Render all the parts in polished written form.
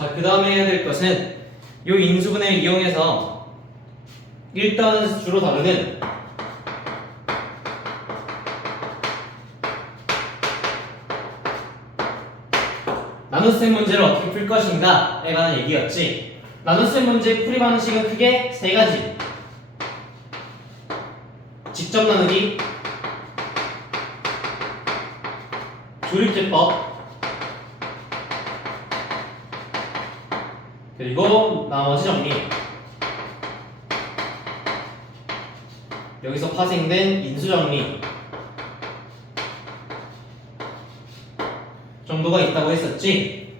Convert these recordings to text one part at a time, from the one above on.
자, 그 다음에 해야 될 것은 이 인수분해를 이용해서 일단 주로 다루는 나눗셈 문제를 어떻게 풀 것인가에 관한 얘기였지. 나눗셈 문제 풀이 방식은 크게 세 가지. 직접 나누기, 조립제법, 그리고 나머지 정리. 여기서 파생된 인수정리 정도가 있다고 했었지.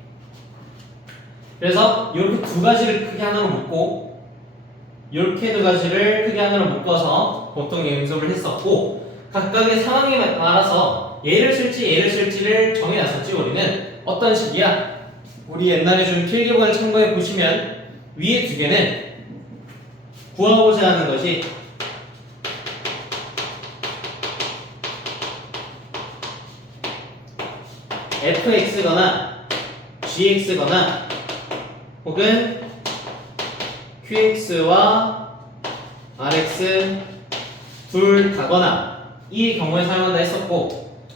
그래서 이렇게 두 가지를 크게 하나로 묶고 이렇게 두 가지를 크게 하나로 묶어서 보통 연습을 했었고, 각각의 상황에 따라서 얘를 쓸지를 정해놨었지. 우리는 어떤 식이야? 우리 옛날에 좀 필기본을 참고해 보시면 위에 두 개는 구하고자 하는 것이 fx거나 gx거나 혹은 qx와 rx 둘 다거나 이 경우에 사용한다 했었고,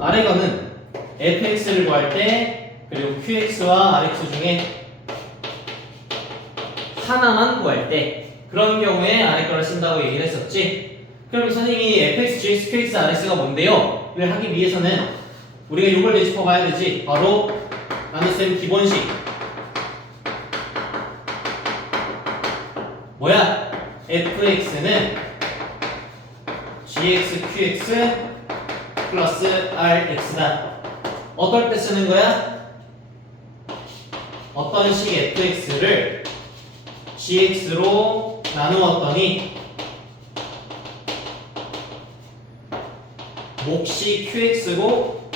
아래 거는 fx를 구할 때 그리고 qx와 rx 중에 하나만 구할 때 그런 경우에 아래 거를 쓴다고 얘기를 했었지. 그럼 선생님이 fx, gx, qx, rx가 뭔데요? 를 하기 위해서는 우리가 이걸 되짚어 봐야 되지. 바로 나눗셈 기본식. 뭐야? fx는 gx, qx 플러스 rx다. 어떨 때 쓰는 거야? 어떤 식 fx를 gx로 나누었더니 몫이 qx고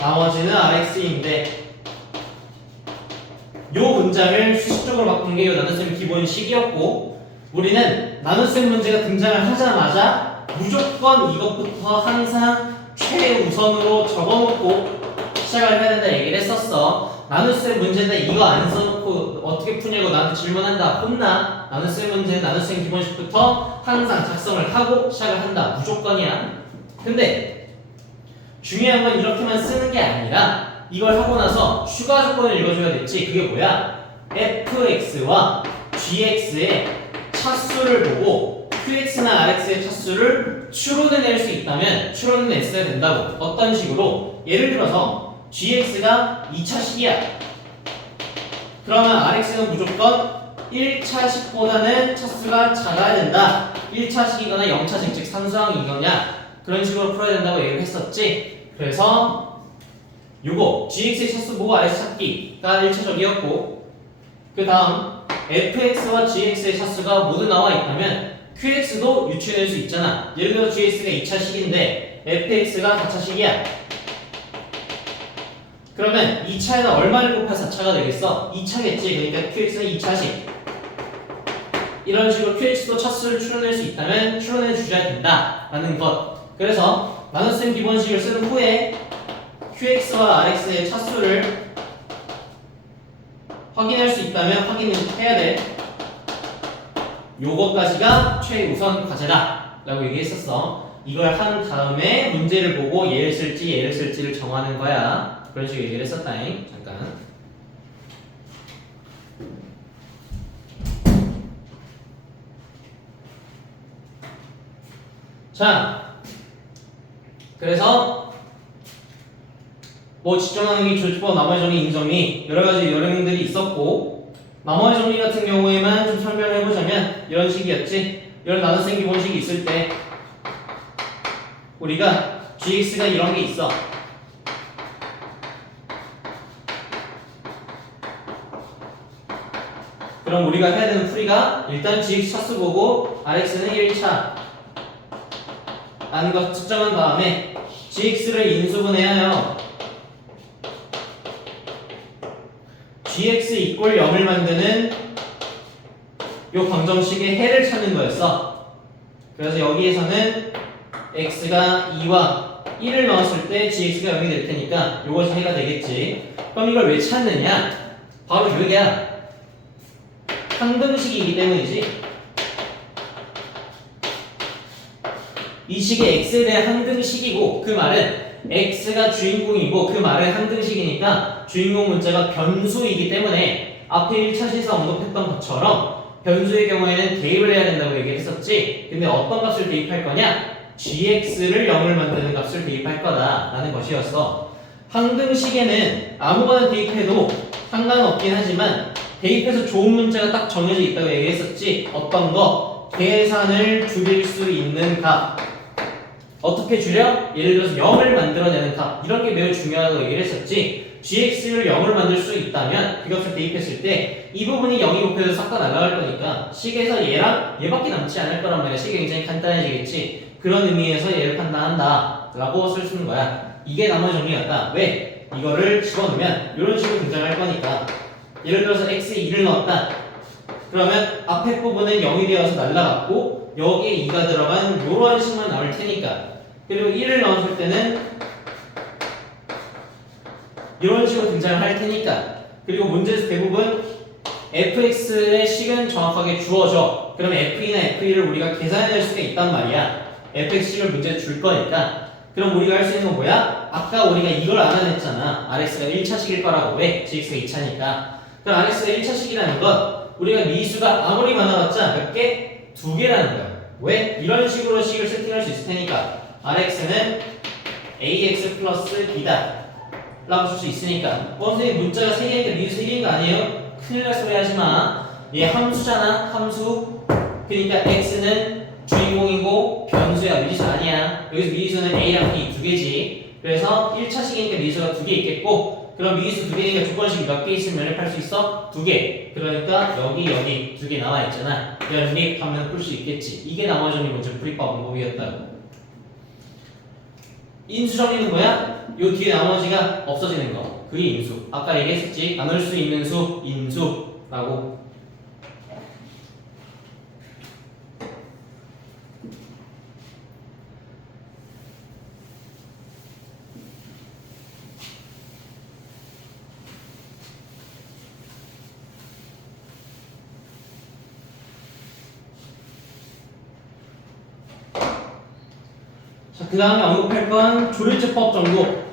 나머지는 rx인데, 요 문장을 수식적으로 바꾼 게 요 나눗셈 기본식이었고, 우리는 나눗셈 문제가 등장을 하자마자 무조건 이것부터 항상 최우선으로 적어놓고 시작을 해야 된다 얘기를 했었어. 나눗셈 문제인데 이거 안 써놓고 어떻게 푸냐고 나한테 질문한다, 혼나. 나눗셈 문제는 나눗셈 기본식부터 항상 작성을 하고 시작을 한다. 무조건이야. 근데 중요한 건 이렇게만 쓰는 게 아니라 이걸 하고 나서 추가 조건을 읽어줘야 됐지. 그게 뭐야? fx와 gx의 차수를 보고 qx나 rx의 차수를 추론해낼 수 있다면 추론해냈어야 된다고. 어떤 식으로? 예를 들어서 gx가 2차식이야. 그러면 rx는 무조건 1차식보다는 차수가 작아야 된다. 1차식이거나 0차식, 즉 산수항이거냐, 그런 식으로 풀어야 된다고 얘기를 했었지. 그래서 요거 gx의 차수 보고 rx 찾기가 1차적이었고, 그 다음 fx와 gx의 차수가 모두 나와 있다면 qx도 유추해낼 수 있잖아. 예를 들어 gx가 2차식인데 fx가 4차식이야. 그러면 2차에다 얼마를 곱해서 4차가 되겠어? 2차겠지. 그러니까 qx는 2차식. 이런 식으로 qx도 차수를 추론할 수 있다면 추론해 주셔야 된다라는 것. 그래서 나눗셈 기본식을 쓴 후에 qx와 rx의 차수를 확인할 수 있다면 확인을 해야 돼. 요거까지가 최우선 과제다 라고 얘기했었어. 이걸 한 다음에 문제를 보고 얘를 쓸지를 정하는 거야. 그런 식으로 얘기를 했었다잉. 잠깐. 자, 그래서 뭐 직접 나누기, 조립법, 나머지 정리, 인정리 여러 가지 요령들이 있었고, 나머지 정리 같은 경우에만 좀 설명을 해보자면 이런 식이었지. 이런 나눗셈 기본식이 있을 때 우리가 gx가 이런 게 있어. 그럼 우리가 해야 되는 풀이가 일단 gx 차수 보고 rx는 1차 라는 것 측정한 다음에 gx를 인수분해하여 gx 이꼴 0을 만드는 요 방정식의 해를 찾는 거였어. 그래서 여기에서는 x가 2와 1을 넣었을 때 gx가 0이 될 테니까 요것이 해가 되겠지. 그럼 이걸 왜 찾느냐? 바로 여기야. 항등식이기 때문이지. 이 식의 x에 대한 항등식이고 그 말은 x가 주인공이고 그 말은 항등식이니까 주인공 문자가 변수이기 때문에 앞에 1차시에서 언급했던 것처럼 변수의 경우에는 대입을 해야 된다고 얘기했었지. 근데 어떤 값을 대입할 거냐? gx를 0을 만드는 값을 대입할 거다라는 것이었어. 항등식에는 아무거나 대입해도 상관없긴 하지만 대입해서 좋은 문자가 딱 정해져 있다고 얘기했었지. 어떤 거? 계산을 줄일 수 있는 값. 어떻게 줄여? 예를 들어서 0을 만들어내는 값. 이런 게 매우 중요하다고 얘기를 했었지. gx를 0을 만들 수 있다면 그 값을 대입했을 때 이 부분이 0이 곱해서 싹 다 날아갈 거니까 식에서 얘랑 얘밖에 남지 않을 거란 말이야. 식이 굉장히 간단해지겠지. 그런 의미에서 얘를 판단한다 라고 쓸 수 있는 거야. 이게 나머지 정리 같다. 왜? 이거를 집어넣으면 이런 식으로 등장할 거니까 예를 들어서 x에 2를 넣었다. 그러면 앞에 부분은 0이 되어서 날라갔고 여기에 2가 들어간 요런 식만 나올 테니까 그리고 1을 넣었을 때는 이런 식으로 등장을 할 테니까 그리고 문제에서 대부분 fx의 식은 정확하게 주어져. 그러면 f나 f1을 우리가 계산해낼 수가 있단 말이야. fx식을 문제에 줄 거니까 그럼 우리가 할 수 있는 건 뭐야? 아까 우리가 이걸 알아냈잖아. rx가 1차식일 거라고. 왜? gx가 2차니까. 그럼 rx가 1차식이라는 건 우리가 미수가 아무리 많아봤자 몇 개? 2개라는 거야. 왜? 이런 식으로 식을 세팅할 수 있을 테니까 rx는 ax 플러스 b다 라고 쓸 수 있으니까 선생님 문자가 3개니까 미수 3개인 거 아니에요? 큰일 날 소리 하지 마. 얘 함수잖아. 함수. 그러니까 x는 주인공이고 변수야. 미수 아니야. 여기서 미수는 a랑 b 2개지. 그래서 1차식이니까 미수가 2개 있겠고 그럼 미수 2개니까 조건식 몇 개 있으면 연립할 수 있어? 2개. 그러니까 여기 2개 나와 있잖아. 연립하면 풀 수 있겠지. 이게 나머지 정리 문제 풀이법 방법이었다고. 인수 정리는 뭐야? 요 뒤에 나머지가 없어지는 거. 그게 인수. 아까 얘기했었지. 나눌 수 있는 수, 인수라고. 자, 그 다음에 언급할 건 조리제법 정도.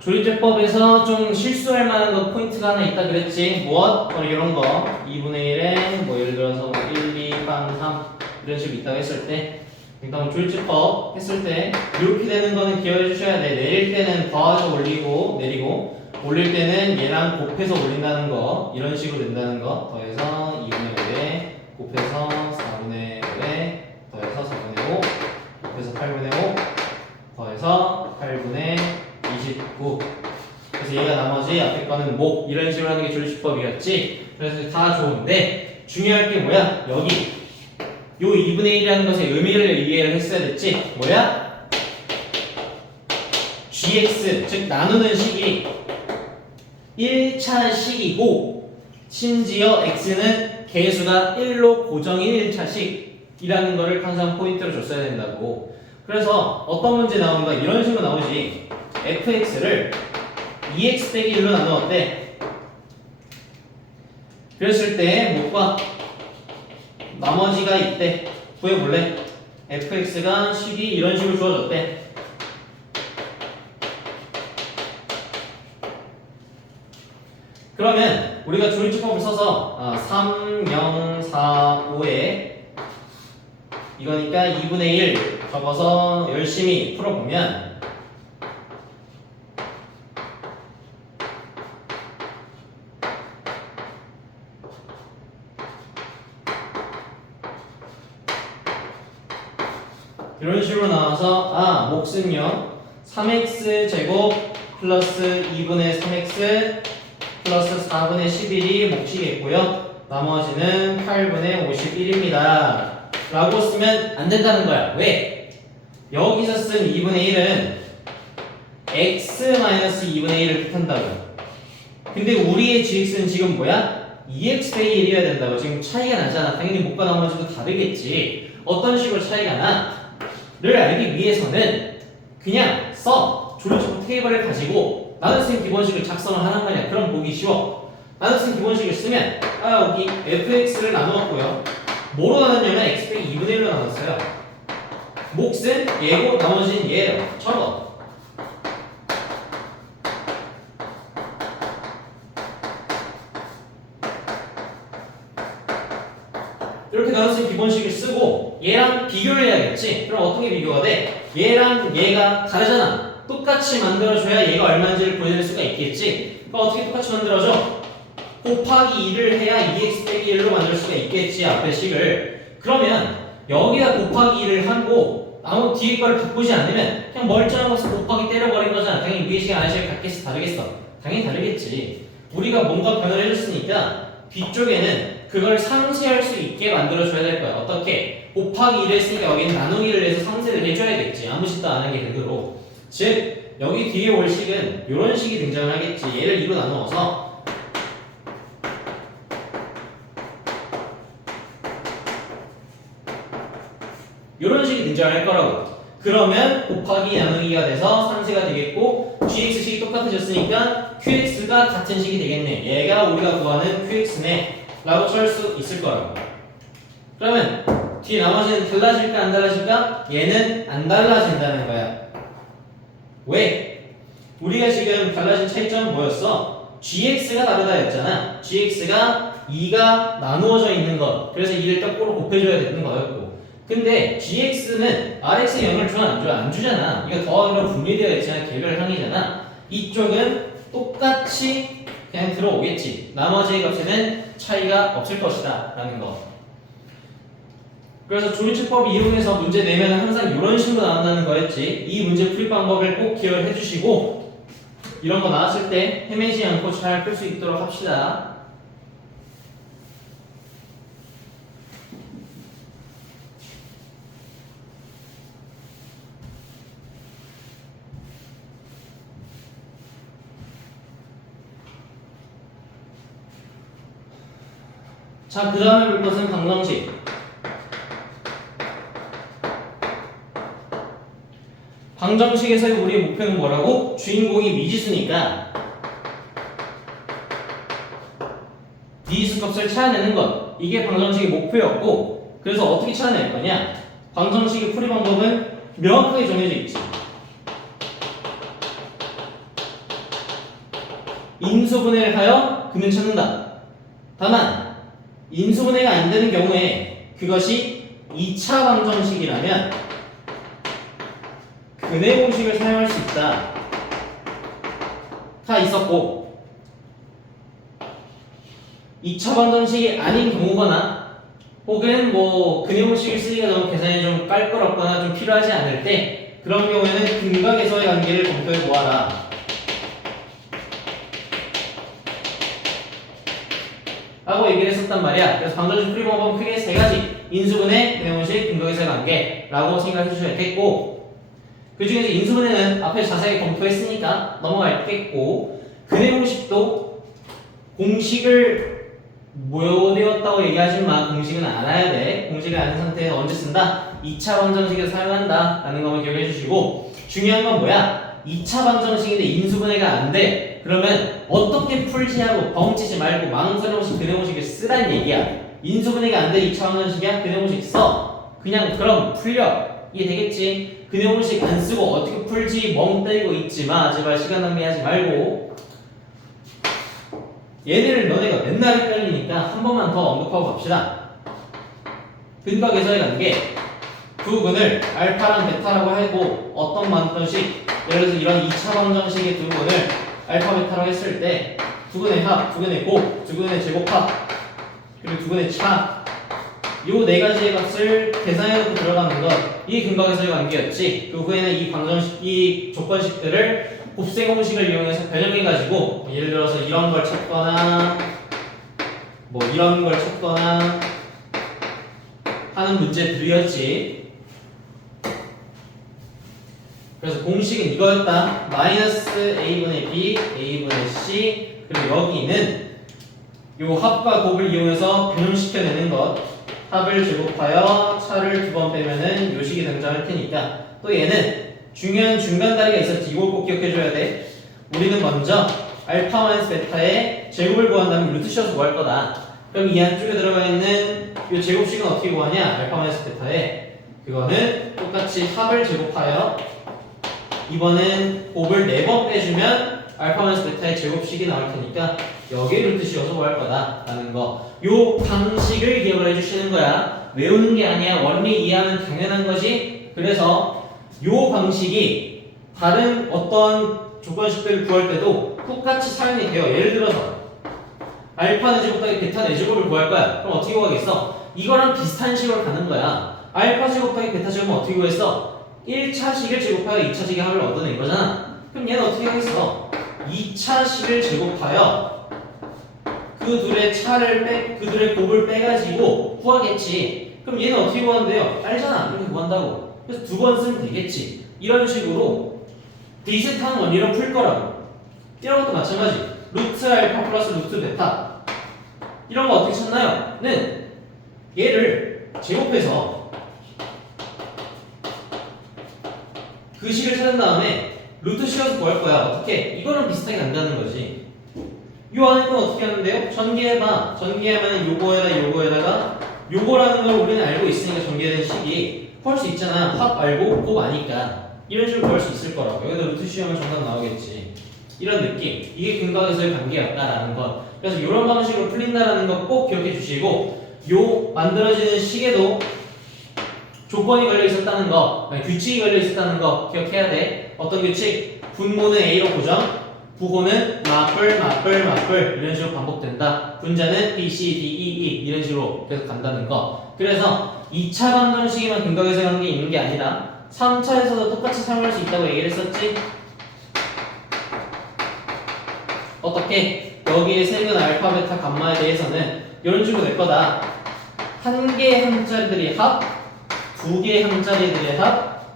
조리제법에서 좀 실수할 만한 거 포인트가 하나 있다 그랬지. 무엇? 이런 거 2분의 1에 뭐 예를 들어서 1, 2, 3 이런 식으로 있다고 했을 때 그러니까 조리제법 했을 때 이렇게 되는 거는 기억해 주셔야 돼. 내릴 때는 더해서 올리고 내리고 올릴 때는 얘랑 곱해서 올린다는 거 이런 식으로 된다는 거. 더해서 2분의 5에 곱해서 4분의 5에 더해서 4분의 5 곱해서 8분의 5 더해서 8분의 29. 그래서 얘가 나머지 앞에 거는 목 이런 식으로 하는 게 조리수법이었지. 그래서 다 좋은데 중요할 게 뭐야? 여기 요 2분의 1이라는 것의 의미를 이해를 했어야 됐지. 뭐야? gx 즉 나누는 식이 1차 식이고 심지어 x는 개수가 1로 고정인 1차식이라는 거를 항상 포인트로 줬어야 된다고. 그래서 어떤 문제 나오는가 이런 식으로 나오지. fx를 2x 빼기 1로 나누었대. 그랬을 때 뭐가 나머지가 있대. 구해볼래? fx가 12 이런 식으로 주어졌대. 그러면 우리가 조리제법을 써서 3, 0, 4, 5에 이거니까 2분의 1 적어서 열심히 풀어보면 이런 식으로 나와서 몫은요 3x 제곱 플러스 2분의 3x 플러스 4분의 11이 몫이겠고요 나머지는 8분의 51입니다 라고 쓰면 안 된다는 거야. 왜? 여기서 쓴 2분의 1은 x-2분의 1을 뜻한다고. 근데 우리의 gx는 지금 뭐야? 2x 빼기 1이어야 된다고. 지금 차이가 나잖아. 당연히 목과 나머지도 다르겠지. 어떤 식으로 차이가 나? 를 알기 위해서는 그냥 써. 조리제법 테이블을 가지고 나눗셈 기본식을 작성을 하는 거냐? 그럼 보기 쉬워. 나눗셈 기본식을 쓰면 여기 fx를 나누었고요. 뭐로 나눴냐면 x 빼기 2분의 1로 나눴어요. 몫은 얘고 나머지는 얘예요. 저거. 이렇게 나눗셈 기본식을 쓰고 얘랑 비교를 해야겠지. 그럼 어떻게 비교가 돼? 얘랑 얘가 다르잖아. 똑같이 만들어줘야 얘가 얼마인지를 보여줄 수가 있겠지. 그럼 어떻게 똑같이 만들어줘? 곱하기 2를 해야 2x 빼기 1로 만들 수가 있겠지. 앞에 식을. 그러면 여기다 곱하기 2를 하고 아무 뒤에 거를 바꾸지 않으면 그냥 멀쩡한 것을 곱하기 때려버린 거잖아. 당연히 위의 식이 아래 식이 같겠어? 다르겠어? 당연히 다르겠지. 우리가 뭔가 변화를 해줬으니까 뒤쪽에는 그걸 상쇄할 수 있게 만들어줘야 될 거야. 어떻게? 곱하기 1을 했으니까 여기는 나누기를 해서 상쇄를 해줘야겠지. 아무 짓도 안 하게 되도록. 즉 여기 뒤에 올 식은 이런 식이 등장을 하겠지. 얘를 2로 나누어서 이런 식이 등장을 할 거라고. 그러면 곱하기 나누기가 돼서 상쇄가 되겠고 gx식이 똑같아졌으니까 qx가 같은 식이 되겠네. 얘가 우리가 구하는 qx네 라고 할 수 있을 거라고. 그러면 뒤에 나머지는 달라질까 안 달라질까? 얘는 안 달라진다는 거야. 왜? 우리가 지금 달라진 차이점은 뭐였어? gx가 다르다였잖아. gx가 2가 나누어져 있는 것. 그래서 2를 거꾸로 곱해줘야 되는 거였고. 근데 gx는 rx에 영향을 줘 안 줘? 안 주잖아. 이거 더하기로 분리되어 있잖아. 개별항이잖아. 이쪽은 똑같이 그냥 들어오겠지. 나머지 값에는 차이가 없을 것이다 라는 거. 그래서 조인축법 이용해서 문제 내면 항상 이런 식으로 나온다는 거였지. 이 문제 풀이 방법을 꼭 기억을 해주시고 이런 거 나왔을 때 헤매지 않고 잘 풀 수 있도록 합시다. 자, 그 다음에 볼 것은 방정식. 방정식에서의 우리의 목표는 뭐라고? 주인공이 미지수니까 미지수 값을 찾아내는 것. 이게 방정식의 목표였고, 그래서 어떻게 찾아낼 거냐? 방정식의 풀이 방법은 명확하게 정해져 있지. 인수분해를 하여 근을 찾는다. 다만 인수분해가 안 되는 경우에 그것이 2차 방정식이라면 근해 공식을 사용할 수 있다. 다 있었고 2차 방정식이 아닌 경우거나 혹은 뭐 근해 공식을 쓰기가 너무 계산이 좀 깔끔하거나 좀 필요하지 않을 때 그런 경우에는 근각에서의 관계를 검토해 보아라. 라고 얘기를 했었단 말이야. 그래서 방정식 풀이 방법은 크게 세 가지. 인수분해, 근해 공식, 근각에서의 관계 라고 생각해 주셔야겠고 그 중에서 인수분해는 앞에 자세히 검토했으니까 넘어갈겠고 근해 공식도 공식을 모여되었다고 얘기하지 마. 공식은 알아야 돼. 공식을 아는 상태에서 언제 쓴다? 2차 방정식에서 사용한다 라는 것만 기억해 주시고 중요한 건 뭐야? 2차 방정식인데 인수분해가 안 돼. 그러면 어떻게 풀지 하고 벙치지 말고 망설임없이 근해 공식을 쓰라는 얘기야. 인수분해가 안 돼. 2차 방정식이야? 근해 공식 써. 그냥 그럼 풀려. 이해되겠지? 근해 공식 안 쓰고 어떻게 풀지 멍 때리고 있지 마. 제발 시간 낭비하지 말고. 얘네를 너네가 맨날 헷갈리니까 한 번만 더 언급하고 갑시다. 근각에서의 관계. 두 근을 알파랑 베타라고 하고 어떤 방정식 예를 들어서 이런 2차 방정식의 두 근을 알파 베타라고 했을 때 두 근의 합, 두 근의 곱, 두 근의 제곱합 그리고 두 근의 차 요 네 가지의 값을 계산해놓고 들어가는 것 이 근각에서의 관계였지. 그 후에는 이 방정식, 이 조건식들을 곱셈 공식을 이용해서 변형해가지고 예를 들어서 이런 걸 찾거나 뭐 이런 걸 찾거나 하는 문제들이었지. 그래서 공식은 이거였다. 마이너스 a분의 b, a분의 c 그리고 여기는 요 합과 곱을 이용해서 변형시켜내는 것 합을 제곱하여 차를 두 번 빼면은 요식이 등장할 테니까 또 얘는 중요한 중간 다리가 있었지. 이걸 꼭 기억해줘야 돼. 우리는 먼저 알파 마이너스 베타의 제곱을 구한 다음에 루트 씌워서 구할 거다. 그럼 이 안쪽에 들어가 있는 이 제곱식은 어떻게 구하냐? 알파 마이너스 베타에 그거는 똑같이 합을 제곱하여 이번엔 곱을 4번 빼주면 알파 마이너스 베타의 제곱식이 나올 테니까 여기에 루트 씌워서 구할 거다 라는 거. 요 방식을 기억을 해주시는 거야. 외우는 게 아니야. 원리 이해하면 당연한 거지. 그래서 요 방식이 다른 어떤 조건식들을 구할 때도 똑같이 사용이 돼요. 예를 들어서 알파 4제곱 더하기 베타 4제곱을 구할 거야. 그럼 어떻게 구하겠어? 이거랑 비슷한 식으로 가는 거야. 알파 제곱 더하기 베타 제곱은 어떻게 구했어? 1차식을 제곱하여 2차식의 합을 얻어낸 거잖아. 그럼 얘는 어떻게 하겠어? 2차식을 제곱하여 그 둘의 곱을 빼가지고 구하겠지. 그럼 얘는 어떻게 구한대요? 알잖아. 이렇게 구한다고. 그래서 2번 쓰면 되겠지. 이런 식으로 비슷한 원리로 풀 거라고. 이런 것도 마찬가지. 루트 알파 플러스 루트 베타. 이런 거 어떻게 찾나요? 는 얘를 제곱해서 그 식을 찾은 다음에 루트 씌워서 구할 거야. 어떻게? 이거랑 비슷하게 간다는 거지. 요 안에 건 어떻게 하는데요? 전개해봐. 전개하면 요거에다가 요거라는 걸 우리는 알고 있으니까 전개된 식이 구할 수 있잖아. 합 알고 곱 아니까 이런 식으로 구할 수 있을 거라고. 여기다 루트 씌우면 정답 나오겠지. 이런 느낌. 이게 근각에서의 관계였다라는 것. 그래서 이런 방식으로 풀린다라는 거 꼭 기억해 주시고 요 만들어지는 식에도 조건이 걸려 있었다는 거, 규칙이 걸려 있었다는 거 기억해야 돼. 어떤 규칙? 분모는 A로 고정, 부호는 마플 이런 식으로 반복된다. 분자는 B, C, D, E, E 이런 식으로 계속 간다는 거. 그래서 2차 방정식에만 근각에서의 관계 있는 게 아니라 3차에서도 똑같이 사용할 수 있다고 얘기를 했었지. 어떻게? 여기에 세근 알파, 베타, 감마에 대해서는 이런 식으로 될 거다. 한 개의 항자리들이 합, 두 개의 항자리들의 합,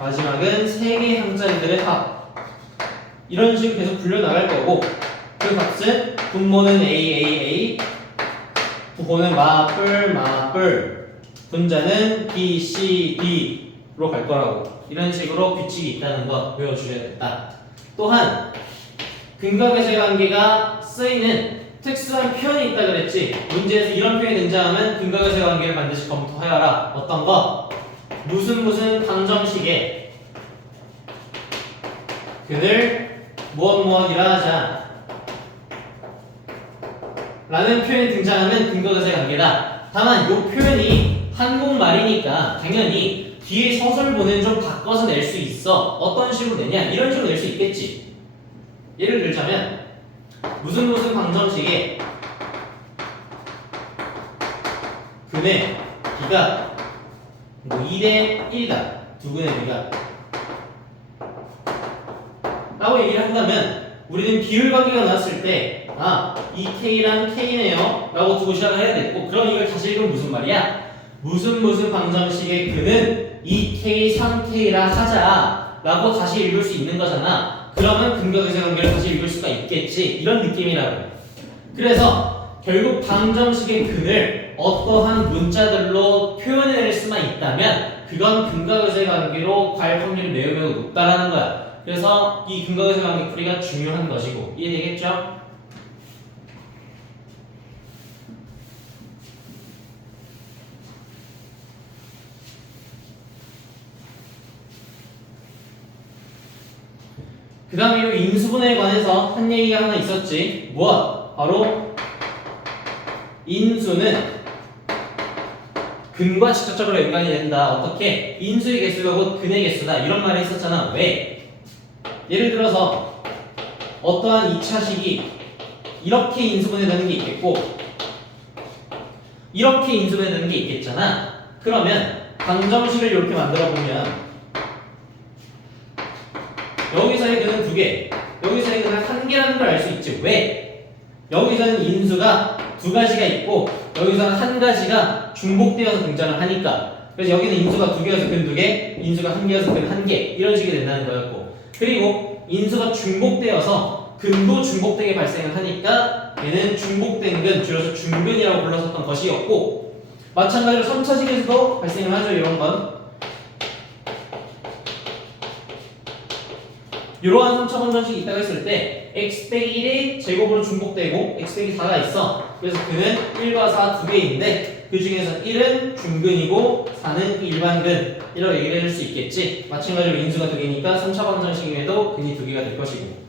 마지막은 세 개의 항자리들의 합. 이런 식으로 계속 불려나갈 거고 그 값은 분모는 A, 부호는 마플, 분자는 B, C, D로 갈 거라고. 이런 식으로 규칙이 있다는 거 외워주셔야겠다. 또한 근각에서의 관계가 쓰이는 특수한 표현이 있다 그랬지. 문제에서 이런 표현이 등장하면 근각에서의 관계를 반드시 검토하여라. 어떤 거? 무슨 방정식에 근을 무엇이라 하자 라는 표현이 등장하면 근각에서의 관계다. 다만 이 표현이 한국말이니까 당연히 뒤에 서술보는 좀 바꿔서 낼 수 있어. 어떤 식으로 내냐? 이런 식으로 낼 수 있겠지. 예를 들자면 무슨 방정식에 근의 B가 뭐 2대 1이다. 두근의 B가 라고 얘기를 한다면 우리는 비율 관계가 나왔을 때 이 K랑 K네요 라고 두고 시작을 해야 되고, 그럼 이걸 다시 읽으면 무슨 말이야? 무슨 방정식의 근은 2K, 3K라 하자 라고 다시 읽을 수 있는 거잖아. 그러면 근각에서의 관계를 다시 읽을 수가 있겠지. 이런 느낌이라고. 그래서 결국 방정식의 근을 어떠한 문자들로 표현해낼 수만 있다면 그건 근각에서의 관계로 갈 확률이 매우 높다라는 거야. 그래서 이 근각에서의 관계 풀이가 중요한 것이고. 이해되겠죠? 그 다음에 이 인수분해에 관해서 한 얘기가 하나 있었지. 무엇? 바로 인수는 근과 직접적으로 연관이 된다. 어떻게? 인수의 개수가 곧 근의 개수다. 이런 말이 있었잖아. 왜? 예를 들어서 어떠한 2차식이 이렇게 인수분해되는 게 있겠고 이렇게 인수분해되는 게 있겠잖아. 그러면 방정식을 이렇게 만들어 보면 여기서의 근은 2개, 여기서의 근은 1개라는 걸 알 수 있지. 왜? 여기서는 인수가 2가지가 있고 여기서는 1가지가 중복되어서 등장을 하니까. 그래서 여기는 인수가 2개여서 근 2개, 인수가 1개여서 근 1개 이런 식이 된다는 거였고, 그리고 인수가 중복되어서 근도 중복되게 발생을 하니까 얘는 중복된 근, 줄여서 중근이라고 불렀었던 것이었고, 마찬가지로 3차식에서도 발생을 하죠. 이런 건 이러한 3차 방정식이 있다고 했을 때 x 빼기 1이 제곱으로 중복되고 x 빼기 4가 있어. 그래서 그는 1과 4 두 개인데 그 중에서 1은 중근이고 4는 일반근 이라고 얘기를 해줄 수 있겠지. 마찬가지로 인수가 두 개니까 3차 방정식임에도 근이 두 개가 될 것이고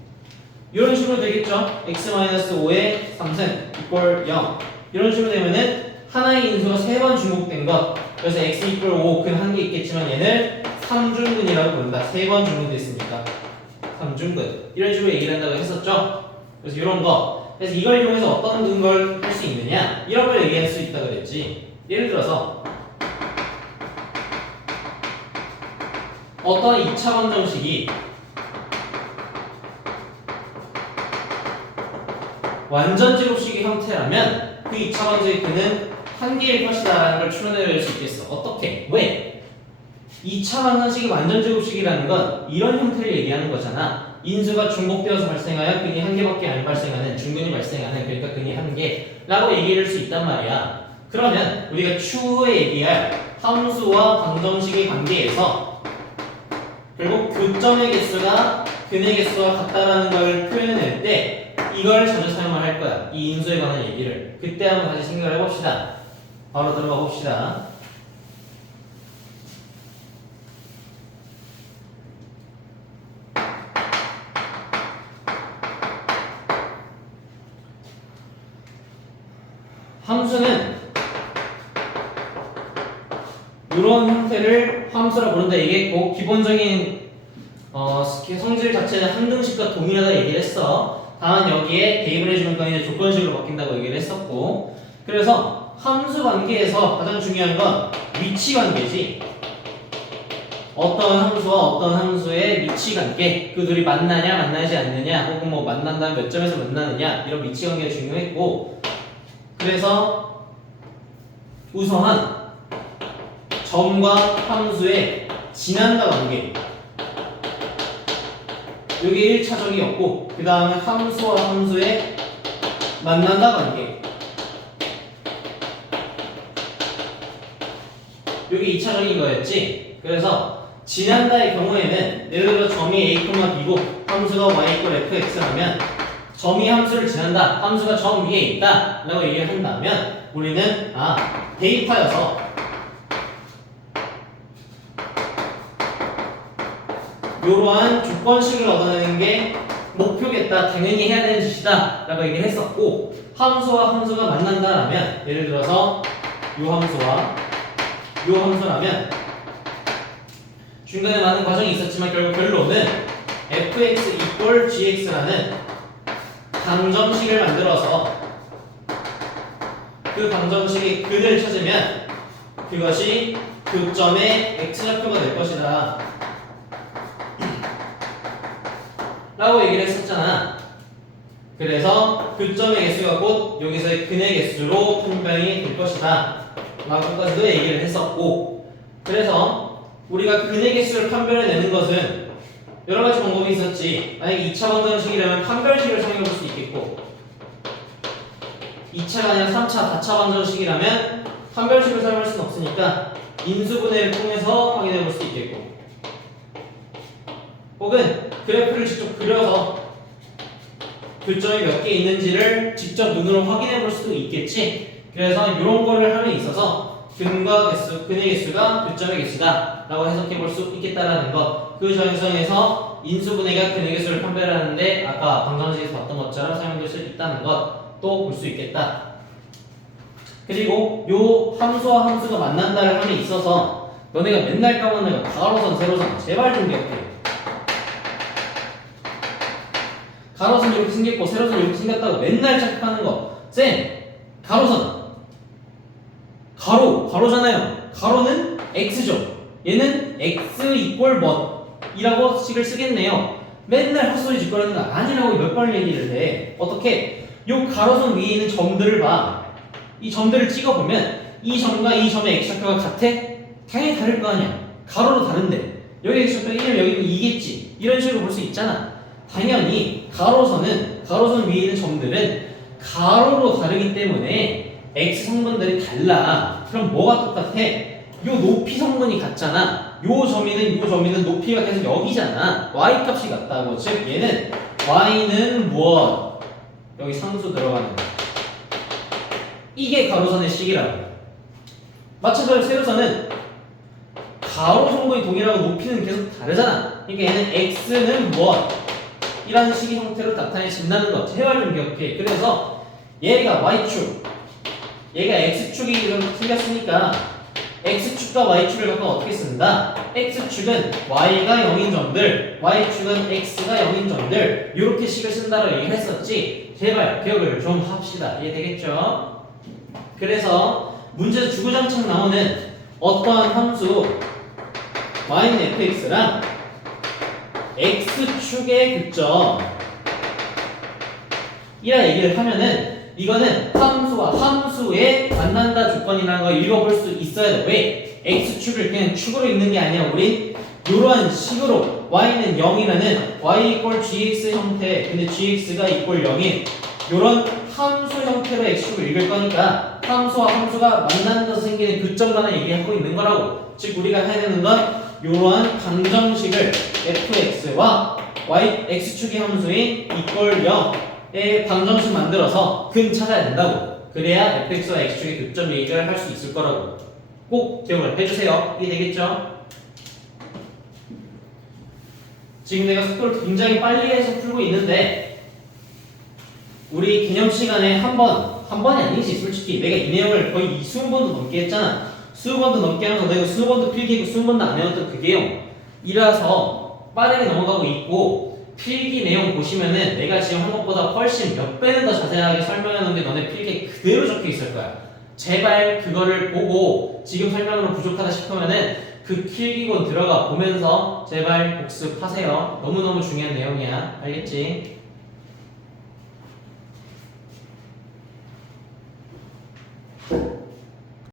이런 식으로 되겠죠. x-5의 3승 이퀄 0 이런 식으로 되면은 하나의 인수가 3번 중복된 것. 그래서 x 이퀄 5 근 한 개 있겠지만 얘는 3중근이라고 부른다. 3번 중근됐으니까 3중근 이런 식으로 얘기를 한다고 했었죠. 그래서 이런 거. 그래서 이걸 이용해서 어떤 걸 할 수 있느냐 이런 걸 얘기할 수 있다고 그랬지. 예를 들어서 어떤 2차 방정식이 완전 제곱식의 형태라면 그 2차 방정식의 근은 한 개일 것이다 라는 걸 추론해낼 수 있겠어. 어떻게? 왜? 2차 방정식이 완전 제곱식이라는 건 이런 형태를 얘기하는 거잖아. 인수가 중복되어서 발생하여 근이 한 개밖에 안 발생하는 중근이 발생하는 그러니까 근이 한 개라고 얘기할 수 있단 말이야. 그러면 우리가 추후에 얘기할 함수와 방정식의 관계에서 결국 교점의 개수가 근의 개수와 같다라는 걸 표현해낼 때 이걸 자주 사용을 할 거야. 이 인수에 관한 얘기를. 그때 한번 다시 생각을 해봅시다. 바로 들어가 봅시다. 함수는 이런 형태를 함수라 부른다. 이게 꼭 기본적인 성질 자체는 항등식과 동일하다 얘기를 했어. 다만 여기에 대입을 해주는 건 이제 조건식으로 바뀐다고 얘기를 했었고, 그래서 함수 관계에서 가장 중요한 건 위치 관계지. 어떤 함수와 어떤 함수의 위치 관계, 그 둘이 만나냐 만나지 않느냐, 혹은 뭐 만난다면 몇 점에서 만나느냐 이런 위치 관계가 중요했고, 그래서 우선 점과 함수의 지난다 관계, 이게 1차적이었고 그 다음에 함수와 함수의 만난다 관계, 이게 2차적인 거였지. 그래서 지난다의 경우에는 예를 들어 점이 a, b고 함수가 y = fx라면 점이 함수를 지난다, 함수가 점 위에 있다 라고 얘기를 한다면 우리는 대입하여서 이러한 조건식을 얻어내는 게 목표겠다, 당연히 해야 되는 짓이다 라고 얘기를 했었고, 함수와 함수가 만난다라면 예를 들어서 이 함수와 이 함수라면 중간에 많은 과정이 있었지만 결국 결론은 fx = gx라는 방정식을 만들어서 그 방정식의 근을 찾으면 그것이 교점의 x좌표가 될 것이다 라고 얘기를 했었잖아. 그래서 교점의 개수가 곧 여기서의 근의 개수로 분명히 될 것이다 라고까지도 얘기를 했었고, 그래서 우리가 근의 개수를 판별해내는 것은 여러 가지 방법이 있었지. 만약에 2차 방정식이라면 판별식을 사용해 볼 수 있겠고, 2차가 아니라 3차, 4차 방정식이라면 판별식을 사용할 수는 없으니까 인수분해를 통해서 확인해 볼 수 있겠고, 혹은 그래프를 직접 그려서 교점이 몇 개 있는지를 직접 눈으로 확인해 볼 수도 있겠지. 그래서 이런 거를 함에 있어서 근과 개수, 근의 개수가 교점의 개수다 라고 해석해 볼 수 있겠다라는 것, 그 정성에서 인수분해가 근의 개수를 판별하는데 아까 방정식에서 봤던 것처럼 사용될 수 있다는 것도 볼 수 있겠다. 그리고 요 함수와 함수가 만난다를 함에 있어서 너네가 맨날 까먹는 거 가로선, 세로선 제발 좀 기억해. 가로선 이렇게 생겼고 세로선 이렇게 생겼다고 맨날 착각하는 거. 쌤, 가로선 가로잖아요. 가로는 x죠. 얘는 x 이퀄 뭐이라고 식을 쓰겠네요. 맨날 헛소리 짓거리는 거 아니라고 몇 번 얘기를 해. 어떻게? 요 가로선 위에 있는 점들을 봐. 이 점들을 찍어보면 이 점과 이 점의 x좌표가 같아? 당연히 다를 거 아니야. 가로로 다른데 여기 x좌표 1이면 여기는 2겠지. 이런 식으로 볼 수 있잖아. 당연히 가로선 위에 있는 점들은 가로로 다르기 때문에 x 성분들이 달라. 그럼 뭐가 똑같아? 요 높이 성분이 같잖아. 요 점이는 높이가 계속 여기잖아. y 값이 같다고. 즉 얘는 y는 무엇? 여기 상수 들어가는 거. 이게 가로선의 식이라고. 마찬가지로 세로선은 가로 정도의 동일하고 높이는 계속 다르잖아. 그러니까 얘는 x는 무엇? 이라는 식의 형태로 나타내진다는 거. 제발 좀 기억해. 그래서 얘가 y축, 얘가 x축이 틀렸으니까 x축과 y축을 갖고 어떻게 쓴다? x축은 y가 0인 점들, y축은 x가 0인 점들, 이렇게 식을 쓴다고 얘기를 했었지. 제발 기억을 좀 합시다. 이해되겠죠? 그래서 문제에서 주구장창 나오는 어떠한 함수 y는 fx랑 x축의 교점 이라 얘기를 하면은 이거는 함수와 함수의 만난다 조건이라는 걸 읽어볼 수 있어야 돼. 왜? x축을 그냥 축으로 읽는 게 아니야. 우린 이러한 식으로 y는 0이라는 y 이퀄 gx 형태, 근데 gx가 이퀄 0인 이런 함수 형태로 x축을 읽을 거니까 함수와 함수가 만난다서 생기는 교점만을 얘기하고 있는 거라고. 즉 우리가 해야 되는 건 이러한 방정식을 fx와 y x축의 함수인 이퀄 0의 방정식 만들어서 근 찾아야 된다고. 그래야 fx와 x축의 교점 얘기를 할 수 있을 거라고. 꼭 기억을 해주세요. 이해되겠죠? 지금 내가 속도를 굉장히 빨리 해서 풀고 있는데 우리 개념 시간에 한 번이 아니지. 솔직히 내가 이 내용을 거의 20번도 넘게 했잖아. 20번도 넘게 하면서 내가 20번도 필기했고 20번도 안 해왔던 그게요. 이라서 빠르게 넘어가고 있고 필기 내용 보시면은 내가 지금 한 것보다 훨씬 몇 배는 더 자세하게 설명해 놓은 게 너네 필기에 그대로 적혀 있을 거야. 제발 그거를 보고 지금 설명으로 부족하다 싶으면은 그 필기본 들어가 보면서 제발 복습하세요. 너무너무 중요한 내용이야. 알겠지?